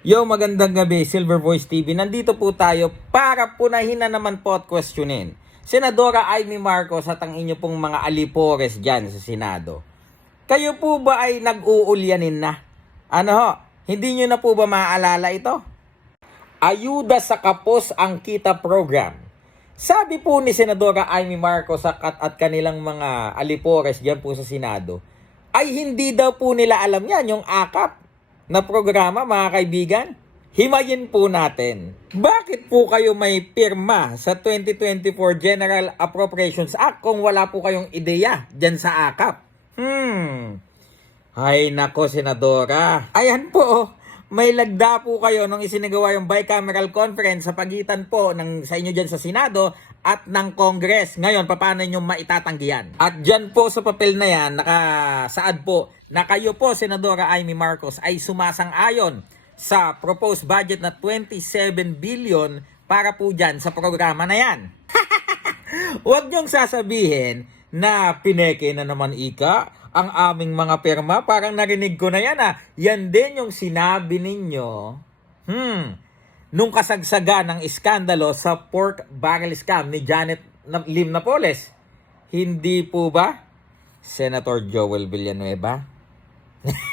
Yo, magandang gabi, Silver Voice TV. Nandito po tayo para punahin na naman po at questionin. Senadora Amy Marcos at ang inyo pong mga alipores dyan sa Senado. Kayo po ba ay nag-uulyanin na? Ano ho, hindi nyo na po ba maaalala ito? Ayuda sa Kapos ang Kita Program. Sabi po ni Senadora Amy Marcos at, at kanilang mga alipores dyan po sa Senado, ay hindi daw po nila alam yan, yung AKAP na programa mga kaibigan. Himayin po natin. Bakit po kayo may pirma sa 2024 General Appropriations Act kung wala po kayong ideya dyan sa AKAP? Hmm. Ay nako, Senadora. Ayan po, may lagda po kayo nung isinagawa yung bicameral conference sa pagitan po ng sa inyo dyan sa Senado at ng Congress. Ngayon, paano nyo maitatanggihan? At dyan po sa papel na yan, nakasaad po na kayo po, Senadora Amy Marcos, ay sumasang-ayon sa proposed budget na 27 billion para po dyan sa programa na yan. Huwag niyong sasabihin na pineke na naman ika ang aming mga perma. Parang narinig ko na yan ah. Yan din yung sinabi ninyo. Hmm. Nung kasagsaga ng iskandalo sa pork barrel scam ni Janet Lim Napoles. Hindi po ba? Senator Joel Villanueva?